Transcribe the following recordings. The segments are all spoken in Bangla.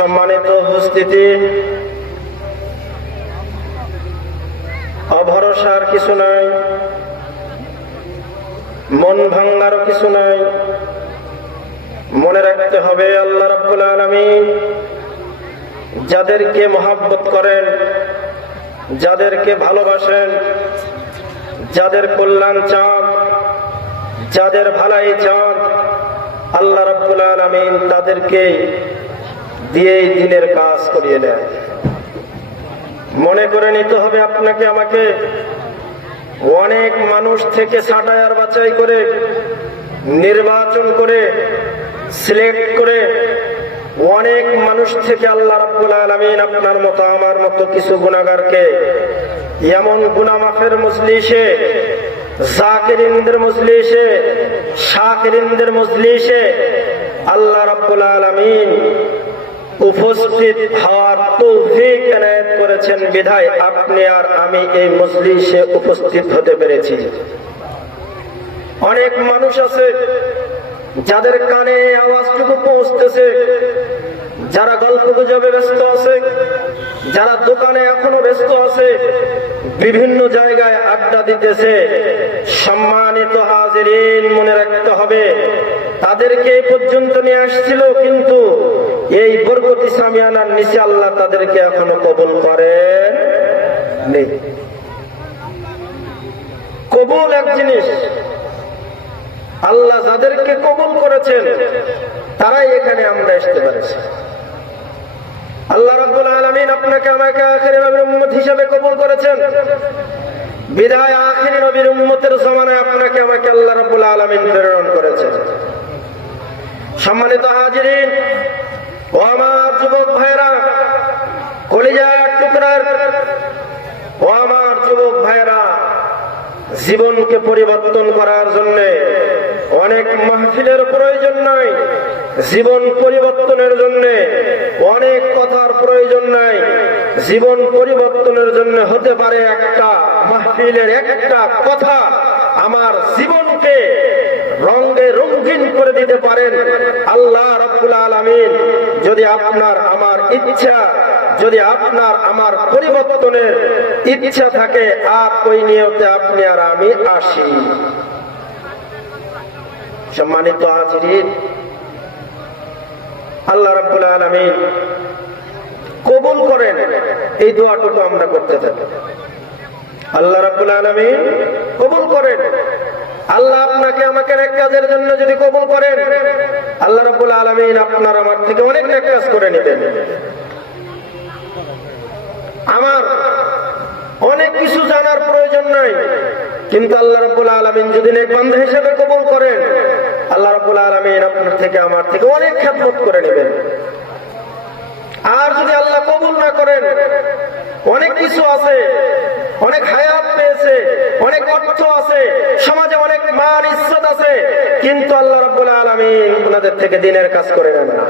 সম্মানিত উপস্থিতি। অভরসার কিছু নাই। মন ভাঙ্গারও কিছু নাই। মনে রাখতে হবে আল্লাহ রাব্বুল আলামিন যাদেরকে মহাব্বত করেন, যাদেরকে ভালোবাসেন, যাদের কল্যাণ চান, যাদের ভালাই চান, আল্লাহ রাব্বুল আলামিন তাদেরকে দিয়েই দিনের কাজ করিয়ে দেন মনে করে নিতে হবে আপনাকে আমাকে। অনেক মানুষ থেকে ছাঁটাই আর বাছাই করে, নির্বাচন করে, সিলেক্ট করে, অনেক মানুষ থেকে আল্লাহ রাব্বুল আলামিন আপনার মতো, আমার মতো কিছু গুণাগারকে এমন গুনামাফের মজলিসে, জাকিরিনদের মজলিসে, শাকিরিনদের মজলিসে আল্লাহ রাব্বুল আলামিন উপস্থিত হওয়ার তৌফিক এনায়েত করেছেন বিধায় আপনি আর আমি এই মজলিসে উপস্থিত হতে পেরেছি। অনেক মানুষ আছে যাদের কানে আওয়াজটুকু পৌঁছতেছে, যারা গল্প গুজবে ব্যস্ত আছে, যারা দোকানে এখনও ব্যস্ত আছে, বিভিন্ন জায়গায় আড্ডা দিতেছে। সম্মানিত হাজিরিন মনে রাখতে হবে, তাদেরকে এই পর্যন্ত নিয়ে আসছিল, কিন্তু এই বরগতি সামিয়ানার নিচে আল্লাহ তাদেরকে এখনও কবুল করেন নেই। কবুল এক জিনিস। আল্লাহ যাদেরকে কবুল করেছেন, তারাই এখানে আমরা আসতে পারেছি। আল্লাহ রাব্বুল আলামিন আপনাকে আমাকে আখেরি নবীর উম্মত হিসেবে কবুল করেছেন। বিদায় আখেরি নবীর উম্মতের জমানায় আপনাকে আমাকে আল্লাহ রাব্বুল আলামিন প্রেরণ করেছেন। সম্মানিত হাজিরিন যুবক টুকরার। যুবক জীবনকে পরিবর্তন করার জন্য অনেক মাহফিলের প্রয়োজন নাই, জীবন পরিবর্তনের জন্য অনেক কথার প্রয়োজন নাই, জীবন পরিবর্তনের জন্য হতে পারে একটা মাহফিলের একটা কথা, আমার জীবনকে রঙে রঙিন করে দিতে পারেন। আল্লাহ রব্বুল আলমিন যদি আপনার, আমার ইচ্ছা, যদি আপনার, আমার পরিবর্তনের ইচ্ছা থাকে, আর ওই নিয়তে আপনি আর আমি আসি। সম্মানিত হাজির আল্লাহ রাব্বুল আলামিন কবুল করেন, এই দোয়াটুকু আমরা করতে থাকি। আল্লাহ রাব্বুল আলামিন কবুল করেন। আল্লাহ আপনাকে আমাকে এক কাজের জন্য যদি কবুল করেন, আল্লাহ রাব্বুল আলামিন আপনার আমার থেকে অনেক নেক কাজ করে নেবেন। আমার অনেক কিছু জানার প্রয়োজন নাই, কিন্তু আল্লাহ রাব্বুল আলামিন যদি নেক বান্ধা হিসেবে কবুল করেন, আল্লাহ রাব্বুল আলামিন আপনার থেকে আমার থেকে অনেক খেদমত করে নেবেন। আর যদি আল্লাহ কবুল না করেন, অনেক কিছু আছে, অনেক হায়াত পেয়েছে, অনেক অর্থ আছে, সমাজে আছে, কিন্তু আল্লাহ রাব্বুল আলামিন ওনাদের থেকে দিনের কাজ করে নেন না।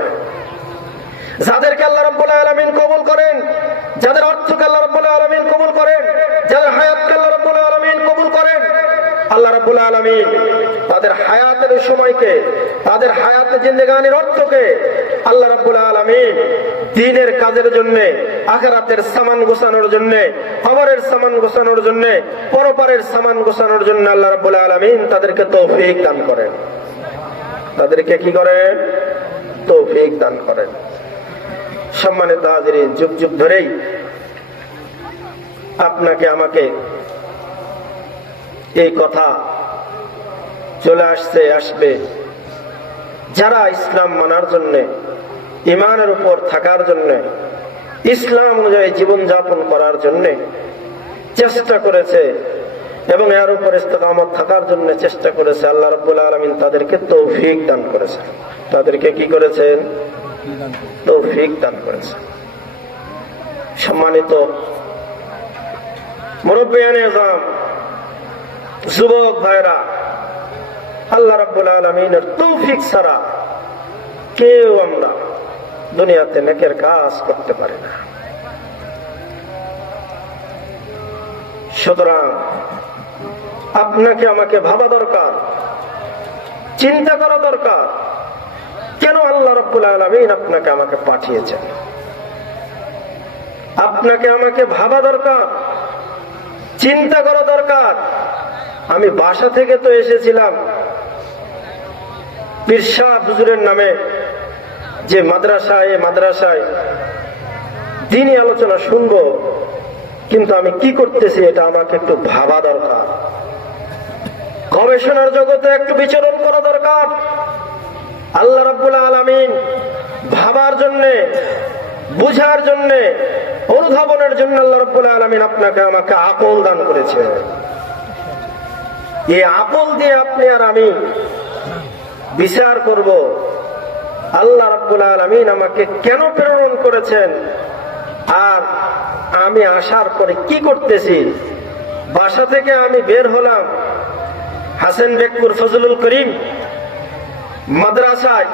যাদেরকে আল্লাহ রাব্বুল আলামিন কবুল করেন, যাদের অর্থকে আল্লাহ রাব্বুল আলামিন কবুল করেন, যাদের হায়াতকে আল্লাহ রাব্বুল আলামিন কবুল করেন, আল্লাহ রাব্বুল আলামিন তাদের হায়াতের সময়কে, তাদের হায়াতের জিন্দেগানির অর্থকে আল্লাহ রাব্বুল আলামিন দিনের কাজের জন্য আখেরাতের সামান গোছানোর জন্য, খবরের সামান গোছানোর জন্য, পরপারের সামান গোছানোর জন্য আল্লাহ রাব্বুল আলামিন তাদেরকে তৌফিক দান করেন। তাদেরকে কি করেন? তৌফিক দান করেন। সম্মানিত হাজিরিন, যুগ যুগ ধরেই আপনাকে, আমাকে এই কথা চলে আসছে, আসবে। যারা ইসলাম মানার জন্য ইমানের উপর থাকার জন্য ইসলাম অনুযায়ী জীবন যাপন করার জন্য চেষ্টা করেছে এবং এর উপর ইস্তকামত থাকার জন্য চেষ্টা করেছে। আল্লাহ রব্বুল আলমিন তাদেরকে তৌফিক দান করেছে তাদেরকে কি করেছেন? তৌফিক দান করেছে সম্মানিত যুবক ভাইরা আল্লাহ রাব্বুল আলমিনের তৌফিক ছাড়া কেউ আমরা দুনিয়াতে নেকের কাজ করতে পারে না। সুতরাং আপনাকে আমাকে ভাবা দরকার, চিন্তা করা দরকার, কেন আল্লাহ রব্বুল আলমিন আপনাকে আমাকে পাঠিয়েছেন? আপনাকে আমাকে ভাবা দরকার, চিন্তা করা দরকার। আমি বাসা থেকে তো এসেছিলাম পিরসা হুজুরের নামে যে মাদ্রাসায় মাদ্রাসায় দিনই আলোচনা শুনব, কিন্তু আমি কি করতেছি এটা আমাকে একটু ভাবা দরকার। গবেষণার জগতে একটু বিচরণ করা দরকার। আল্লাহ রাব্বুল আলামিন ভাবার জন্যে, বুঝার জন্যে, অনুধাবনের জন্য আল্লাহ রাব্বুল আলামিন আপনাকে আমাকে আকল দান করেছে এই আকল দিয়ে আপনি আর আমি বিচার করব। আল্লাহ রাব্বুল আলামিন আমাকে কেন প্রেরণ করেছেন? আর আমি আসার পরে কি করতেছি? বাসা থেকে আমি বের হলাম হাসেন বেকুর ফজলুল করিম মাদ্রাসায়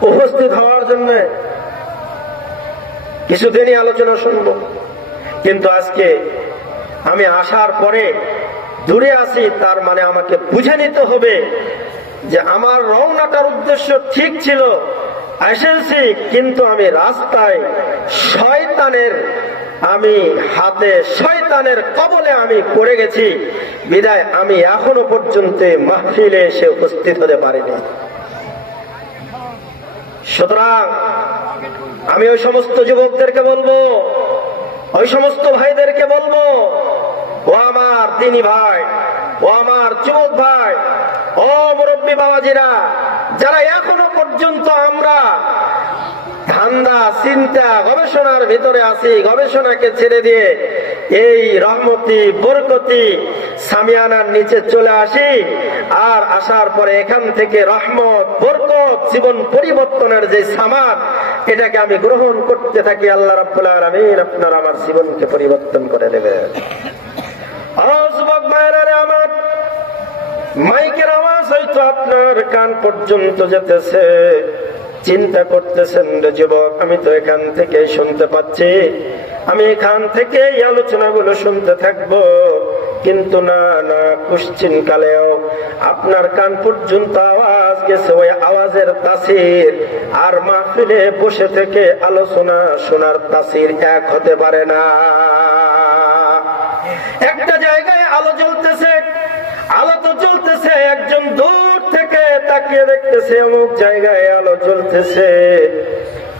উপস্থিত হওয়ার জন্য। কিছুদিনই আলোচনা শুনব। কিন্তু আজকে আমি আসার পরে দূরে আছি, তার মানে আমাকে বুঝে নিতে হবে যে আমার রওনাটার উদ্দেশ্য ঠিক ছিল এসেছি কিন্তু আমি রাস্তায় শয়তানের, আমি হাতে শয়তানের কবলে আমি পড়ে গেছি। বিদায়, আমি এখনও পর্যন্ত মাহফিলে এসে উপস্থিত হতে পারিনি। সুতরাং আমি ওই সমস্ত যুবকদেরকে বলব, ওই সমস্ত ভাইদেরকে বলব, ও আমার তিনি ভাই, ও আমার যুবক ভাই, ও মুরব্বী বাবাজিরা যারা এখনও পর্যন্ত আমরা ধান্দা, চিন্তা, গবেষণার ভিতরে আছি, গবেষণাকে ছেড়ে দিয়ে এই রহমতি, বরকতি সামিয়ানার নিচে চলে আসি আর আসার পরে এখান থেকে রহমত, বরকত, জীবন পরিবর্তনের যে সামান এটাকে আমি গ্রহণ করতে থাকি আল্লাহ রাব্বুল আলামিন, আপনার আমার জীবনকে পরিবর্তন করে দেবে আমার। মাইকের আওয়াজ হয়তো আপনার কান পর্যন্ত যেতেছে। চিন্তা করতেছেন রে যুবক, আমি তো এখান থেকে শুনতে পাচ্ছি। আমি এখান থেকে এই আলোচনাগুলো শুনতে থাকব। কিন্তু না না, কুশ্চিন কালেও আপনার কান পর্যন্ত আওয়াজ গেছে ওই আওয়াজের তাসির। আর মাহফিলে বসে থেকে আলোচনা শোনার তাসির এক হতে পারে না। একটা জায়গায় আলো জ্বলতেছে আলো তো জ্বলতেছে, একজন দূর থেকে তাকিয়ে দেখতেছে, অমুক জায়গায় আলো জ্বলতেছে।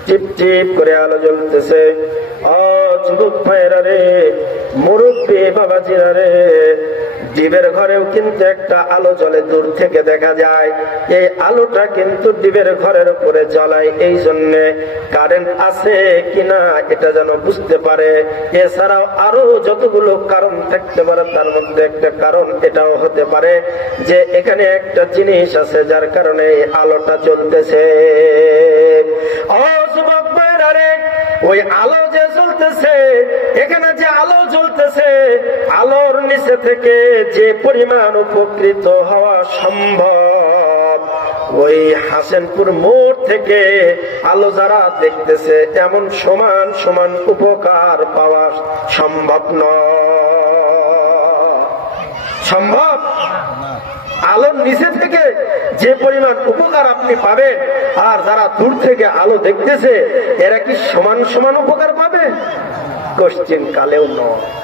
টিপ টিপ করে আলো জ্বলতেছে। ও যুবক ভাইরা রে, মুরব্বী বাবাজিরা রে ডিবের ঘরেও কিন্তু একটা আলো জ্বলে, দূর থেকে দেখা যায়। এই আলোটা কিন্তু ডিবের ঘরের উপরে জ্বলায়, এই জন্য কারেন্ট আছে কিনা এটা যেন বুঝতে পারে। এছাড়াও আরও যতগুলো কারণ থাকতে পারে, তার মধ্যে একটা কারণ এটাও হতে পারে যে এখানে একটা জিনিস আছে, যার কারণে এই আলোটা চলতেছে। ওই আলো যে জ্বলতেছে এখানে যে আলো জ্বলতেছে, আলোর নিচে থেকে যে পরিমাণ উপকৃত হওয়া সম্ভব, ওই হাসেনপুর মোড় থেকে আলো যারা দেখতেছে, এমন সমান সমান উপকার পাওয়া সম্ভব নয়। সম্ভব? আলোর নিচে থেকে যে পরিমাণ উপকার আপনি পাবেন, আর যারা দূর থেকে আলো দেখতেছে, এরা কি সমান সমান উপকার কোশ্চিন কালেও নয়।